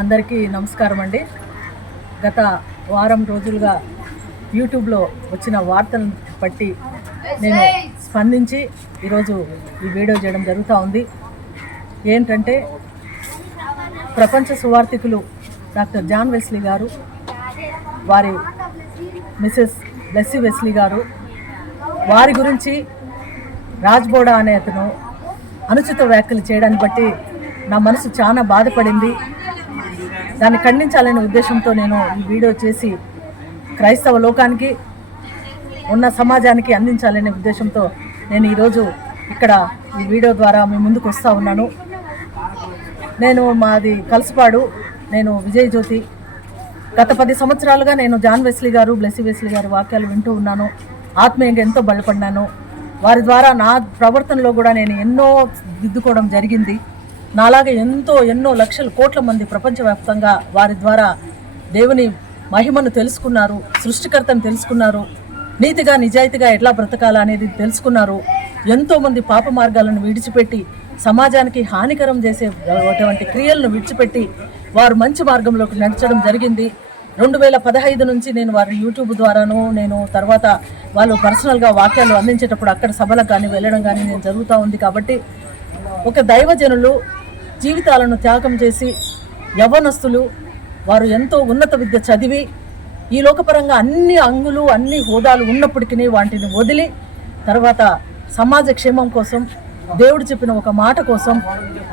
అందరికీ నమస్కారం అండి. గత వారం రోజులుగా యూట్యూబ్లో వచ్చిన వార్తలను బట్టి నేను స్పందించి ఈరోజు ఈ వీడియో చేయడం జరుగుతూ ఉంది. ఏంటంటే ప్రపంచ సువార్థికులు డాక్టర్ జాన్ వెస్లీ గారు, వారి మిసెస్ బ్లెస్సీ వెస్లీ గారు, వారి గురించి రాజ్బోడా అనే అతను అనుచిత వ్యాఖ్యలు చేయడాన్ని బట్టి నా మనసు చాలా బాధపడింది. దాన్ని ఖండించాలనే ఉద్దేశంతో నేను ఈ వీడియో చేసి క్రైస్తవ లోకానికి ఉన్న సమాజానికి అందించాలనే ఉద్దేశంతో నేను ఈరోజు ఇక్కడ ఈ వీడియో ద్వారా మీ ముందుకు వస్తూ ఉన్నాను. మాది కలసపాడు, నేను విజయ్ జ్యోతి. గత 10 సంవత్సరాలుగా నేను జాన్ వెస్లీ గారు, బ్లెస్సీ వెస్లీ గారు వాక్యాలు వింటూ ఉన్నాను. ఆత్మీయంగా ఎంతో బలపడ్డాను. వారి ద్వారా నా ప్రవర్తనలో కూడా నేను ఎన్నో దిద్దుకోవడం జరిగింది. నాలాగే ఎన్నో లక్షల కోట్ల మంది ప్రపంచవ్యాప్తంగా వారి ద్వారా దేవుని మహిమను తెలుసుకున్నారు, సృష్టికర్తను తెలుసుకున్నారు, నీతిగా నిజాయితీగా ఎట్లా బ్రతకాలా అనేది తెలుసుకున్నారు. ఎంతోమంది పాప మార్గాలను విడిచిపెట్టి సమాజానికి హానికరం చేసే అటువంటి క్రియలను విడిచిపెట్టి వారు మంచి మార్గంలోకి నడచడం జరిగింది. 2015 నుంచి నేను వారి యూట్యూబ్ ద్వారాను, నేను తర్వాత వాళ్ళు పర్సనల్గా వాక్యాలు అందించేటప్పుడు అక్కడ సభలకు కానీ వెళ్ళడం కానీ నేను జరుగుతూ ఉంది. కాబట్టి ఒక దైవజనులు జీవితాలను త్యాగం చేసి యవ్వనస్తులు వారు ఎంతో ఉన్నత విద్య చదివి ఈ లోకపరంగా అన్ని అంగులు అన్ని హోదాలు ఉన్నప్పటికీ వాటిని వదిలి తర్వాత సమాజ క్షేమం కోసం, దేవుడు చెప్పిన ఒక మాట కోసం,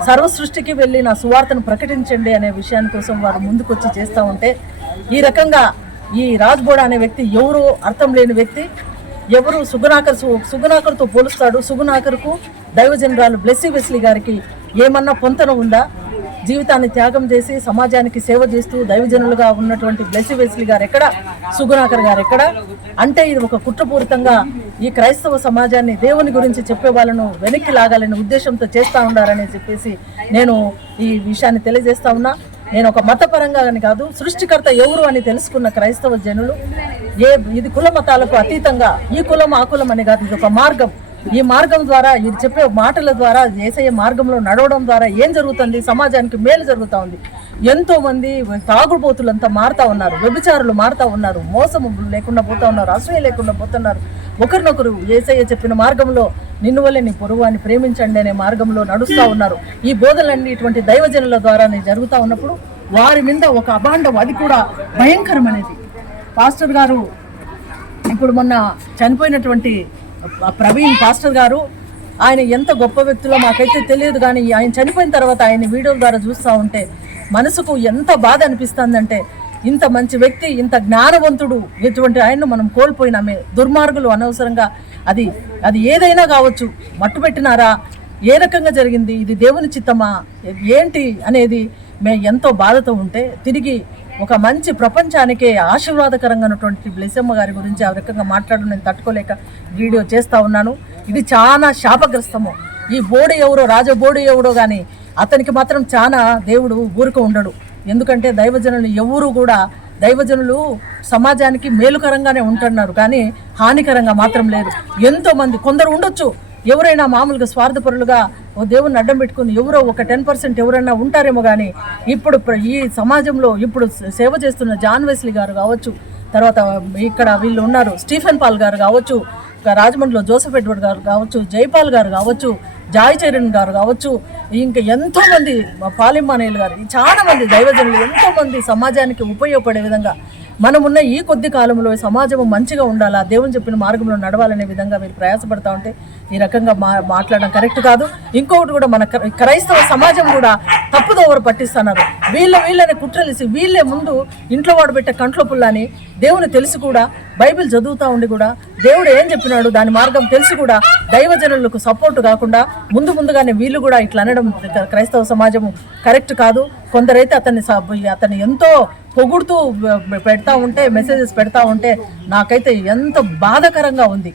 సర్వసృష్టికి వెళ్ళి నా సువార్తను ప్రకటించండి అనే విషయాన్ని కోసం వారు ముందుకొచ్చి చేస్తూ ఉంటే, ఈ రకంగా ఈ రాజ్బోడా అనే వ్యక్తి ఎవరు అర్థం లేని వ్యక్తి, ఎవరు సుగుణాకర్తో పోలుస్తాడు. సుగుణాకర్కు దైవజనరాలు బ్లెస్సీ వెస్లీ గారికి ఏమన్నా పొంతన ఉందా? జీవితాన్ని త్యాగం చేసి సమాజానికి సేవ చేస్తూ దైవజనులుగా ఉన్నటువంటి బ్లెస్సీ వెస్లీ గారు ఎక్కడ, సుగుణాకర్ గారు ఎక్కడ? అంటే ఇది ఒక కుట్రపూరితంగా ఈ క్రైస్తవ సమాజాన్ని దేవుని గురించి చెప్పే వాళ్ళను వెనక్కి లాగాలనే ఉద్దేశంతో చేస్తూ ఉండారని చెప్పేసి నేను ఈ విషయాన్ని తెలియజేస్తా ఉన్నా. నేను ఒక మతపరంగా అని కాదు, సృష్టికర్త ఎవరు అని తెలుసుకున్న క్రైస్తవ జనులు ఇది కుల మతాలకు అతీతంగా ఈ కులం ఆ కులం అని కాదు, ఇది ఒక మార్గం. ఈ మార్గం ద్వారా, ఇది చెప్పే మాటల ద్వారా, యేసయ్య మార్గంలో నడవడం ద్వారా ఏం జరుగుతుంది? సమాజానికి మేలు జరుగుతూ ఉంది. ఎంతో మంది తాగుబోతులంతా మారుతా ఉన్నారు, వ్యభిచారులు మారుతా ఉన్నారు, మోసము లేకుండా పోతా ఉన్నారు, అసూయ లేకుండా పోతున్నారు. ఒకరినొకరు యేసయ్య చెప్పిన మార్గంలో నిన్ను వల్లే నీ పొరుగు అని ప్రేమించండి అనే మార్గంలో నడుస్తూ ఉన్నారు. ఈ బోధలన్నీ ఇటువంటి దైవజనుల ద్వారానే జరుగుతూ ఉన్నప్పుడు వారి మీద ఒక అభాండం, అది కూడా భయంకరమనేది. పాస్టర్ గారు ఇప్పుడు మొన్న చనిపోయినటువంటి ప్రవీణ్ పాస్టర్ గారు, ఆయన ఎంత గొప్ప వ్యక్తులో మాకైతే తెలియదు, కానీ ఆయన చనిపోయిన తర్వాత ఆయన వీడియో ద్వారా చూస్తూ ఉంటే మనసుకు ఎంత బాధ అనిపిస్తుందంటే, ఇంత మంచి వ్యక్తి, ఇంత జ్ఞానవంతుడు, ఇటువంటి ఆయన్ను మనం కోల్పోయినామే. దుర్మార్గులు అనవసరంగా అది ఏదైనా కావచ్చు, మట్టు పెట్టినారా, ఏ రకంగా జరిగింది, ఇది దేవుని చిత్తమా ఏంటి అనేది మేము ఎంతో బాధతో ఉంటే, తిరిగి ఒక మంచి ప్రపంచానికే ఆశీర్వాదకరంగా ఉన్నటువంటి బ్లెస్సమ్మ గారి గురించి ఆ రకంగా మాట్లాడడం నేను తట్టుకోలేక వీడియో చేస్తూ ఉన్నాను. ఇది చాలా శాపగ్రస్తము. ఈ బోడి ఎవరో, రాజబోడి ఎవడో కానీ అతనికి మాత్రం చాలా దేవుడు ఊరుకు ఉండడు. ఎందుకంటే దైవజనులు ఎవరు కూడా, దైవజనులు సమాజానికి మేలుకరంగానే ఉంటున్నారు కానీ హానికరంగా మాత్రం లేదు. ఎంతోమంది కొందరు ఉండొచ్చు, ఎవరైనా మామూలుగా స్వార్థపరులుగా ఓ దేవుని అడ్డం పెట్టుకుని ఎవరో ఒక 10% ఎవరైనా ఉంటారేమో, కానీ ఇప్పుడు ఈ సమాజంలో ఇప్పుడు సేవ చేస్తున్న జాన్ వెస్లీ గారు కావచ్చు, తర్వాత ఇక్కడ వీళ్ళు ఉన్నారు స్టీఫెన్ పాల్ గారు కావచ్చు, రాజమండ్రిలో జోసెఫ్ ఎడ్వర్డ్ గారు కావచ్చు, జైపాల్ గారు కావచ్చు, జాయ్ చరణ్ గారు కావచ్చు, ఇంకా ఎంతోమంది పాలిమానేయులు గారు, చాలా మంది దైవజనులు, ఎంతోమంది సమాజానికి ఉపయోగపడే విధంగా మనమున్న ఈ కొద్ది కాలంలో సమాజం మంచిగా ఉండాలా, దేవుని చెప్పిన మార్గంలో నడవాలనే విధంగా మీరు ప్రయాసపడతా ఉంటే ఈ రకంగా మాట్లాడడం కరెక్ట్ కాదు. ఇంకొకటి కూడా, మన క్రైస్తవ సమాజం కూడా తప్పుదోవరు పట్టిస్తున్నారు. వీళ్ళని కుట్రలేసి వీళ్ళే ముందు ఇంట్లో వాడు పెట్టే కంట్లో పుల్లని దేవుని తెలిసి కూడా, బైబిల్ చదువుతూ ఉండి కూడా దేవుడు ఏం చెప్పినాడు దాని మార్గం తెలిసి కూడా దైవజనులకు సపోర్ట్ కాకుండా ముందుగానే వీళ్ళు కూడా ఇట్లా అనడం క్రైస్తవ సమాజము కరెక్ట్ కాదు. కొందరైతే అతన్ని ఎంతో పొగుడుతూ పెడతా ఉంటే, మెసేజెస్ పెడతా ఉంటే నాకైతే ఎంత బాధాకరంగా ఉంది.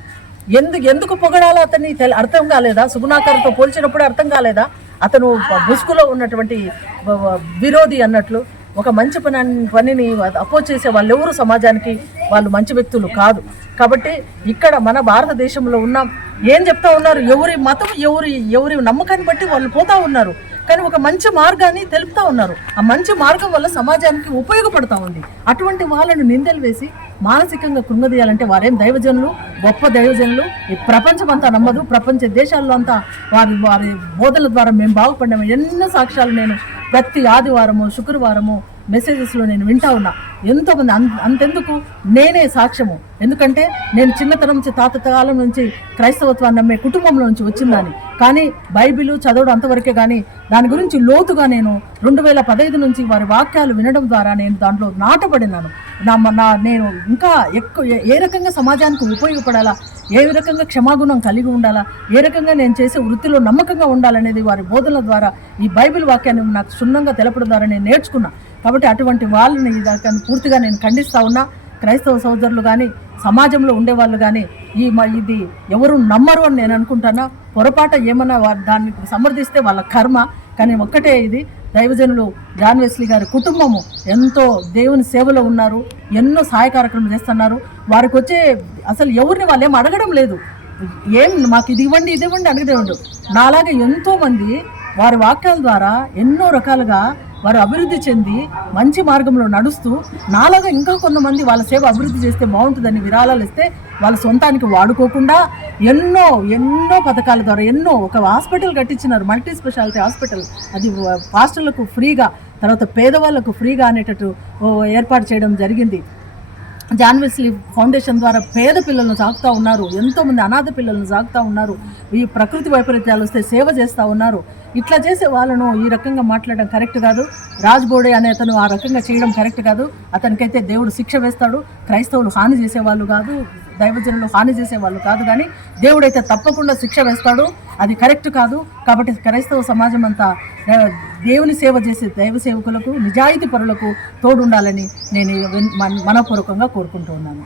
ఎందుకు పొగడాలో అతన్ని అర్థం కాలేదా? సుగుణాకర్తో పోల్చినప్పుడే అర్థం కాలేదా? అతను ముసుగులో ఉన్నటువంటి విరోధి అన్నట్లు ఒక మంచి పనిని అపోజ్ చేసే వాళ్ళు ఎవరు సమాజానికి వాళ్ళు మంచి వ్యక్తులు కాదు. కాబట్టి ఇక్కడ మన భారతదేశంలో ఉన్నాం, ఏం చెప్తా ఉన్నారు, ఎవరి మతం ఎవరి నమ్మకాన్ని బట్టి వాళ్ళు పోతా ఉన్నారు. కానీ ఒక మంచి మార్గాన్ని తెలుపుతా ఉన్నారు. ఆ మంచి మార్గం వల్ల సమాజానికి ఉపయోగపడతా ఉంది. అటువంటి వాళ్ళను నిందలు వేసి మానసికంగా కృంగదీయాలంటే వారేం దైవజనులు, గొప్ప దైవజనులు, ఈ ప్రపంచం అంతా నమ్మదు. ప్రపంచ దేశాల్లో అంతా వారి బోధనల ద్వారా మేము బాగుపడ్డాము. ఎన్నో సాక్ష్యాలు నేను ప్రతి ఆదివారము, శుక్రవారము మెసేజెస్లో నేను వింటా ఉన్నా. ఎంతోమంది అంతెందుకు నేనే సాక్ష్యము. ఎందుకంటే నేను చిన్నతనం నుంచి తాత కాలం నుంచి క్రైస్తవత్వాన్ని నమ్మే కుటుంబంలో నుంచి వచ్చిందని. కానీ బైబిల్ చదవడం అంతవరకే, కానీ దాని గురించి లోతుగా నేను 2015 నుంచి వారి వాక్యాలు వినడం ద్వారా నేను దాంట్లో నాటబడినాను. నేను ఇంకా ఎక్కువ ఏ రకంగా సమాజానికి ఉపయోగపడాలా, ఏ రకంగా క్షమాగుణం కలిగి ఉండాలా, ఏ రకంగా నేను చేసే వృత్తిలో నమ్మకంగా ఉండాలనేది వారి బోధనల ద్వారా ఈ బైబిల్ వాక్యాన్ని నాకు క్షుణ్ణంగా తెలపడం ద్వారా నేను నేర్చుకున్నా. కాబట్టి అటువంటి వాళ్ళని పూర్తిగా నేను ఖండిస్తా ఉన్నా. క్రైస్తవ సోదరులు కానీ సమాజంలో ఉండేవాళ్ళు కానీ ఇది ఎవరు నమ్మరు అని నేను అనుకుంటానా. పొరపాట ఏమన్నా దాన్ని సమర్థిస్తే వాళ్ళ కర్మ. కానీ ఒక్కటే, ఇది దైవజనులు జాన్ వెస్లీ గారి కుటుంబము ఎంతో దేవుని సేవలో ఉన్నారు, ఎన్నో సహాయ కార్యక్రమాలు చేస్తున్నారు. వారికి వచ్చే అసలు ఎవరిని వాళ్ళు ఏం అడగడం లేదు. మాకు ఇది ఇవ్వండి ఇది ఇవ్వండి అడగడం. నాలాగే ఎంతోమంది వారి వాక్యాల ద్వారా ఎన్నో రకాలుగా వారు అభివృద్ధి చెంది మంచి మార్గంలో నడుస్తూ, నాలాగా ఇంకా కొంతమంది వాళ్ళ సేవ అభివృద్ధి చేస్తే బాగుంటుందని విరాళాలు ఇస్తే వాళ్ళ సొంతానికి వాడుకోకుండా ఎన్నో పథకాల ద్వారా ఒక హాస్పిటల్ కట్టించినారు, మల్టీ స్పెషాలిటీ హాస్పిటల్. అది పాస్టర్లకు ఫ్రీగా, తర్వాత పేదవాళ్లకు ఫ్రీగా అనేటట్టు ఏర్పాటు చేయడం జరిగింది. జాన్ వెస్లీ ఫౌండేషన్ ద్వారా పేద పిల్లలను సాగుతూ ఉన్నారు, ఎంతోమంది అనాథ పిల్లలను సాగుతూ ఉన్నారు, ఈ ప్రకృతి వైపరీత్యాలు వస్తే సేవ చేస్తూ ఉన్నారు. ఇట్లా చేసే వాళ్ళను ఈ రకంగా మాట్లాడడం కరెక్ట్ కాదు. రాజ్ బోడే అనే అతను ఆ రకంగా చేయడం కరెక్ట్ కాదు. అతనికైతే దేవుడు శిక్ష వేస్తాడు. క్రైస్తవులు హాని చేసేవాళ్ళు కాదు, దైవజనులు హాని చేసేవాళ్ళు కాదు, కానీ దేవుడైతే తప్పకుండా శిక్ష వేస్తాడు. అది కరెక్ట్ కాదు. కాబట్టి క్రైస్తవ సమాజం అంతా దేవుని సేవ చేసే దైవ సేవకులకు, నిజాయితీ పరులకు తోడుండాలని నేను మనపూర్వకంగా కోరుకుంటూ ఉన్నాను.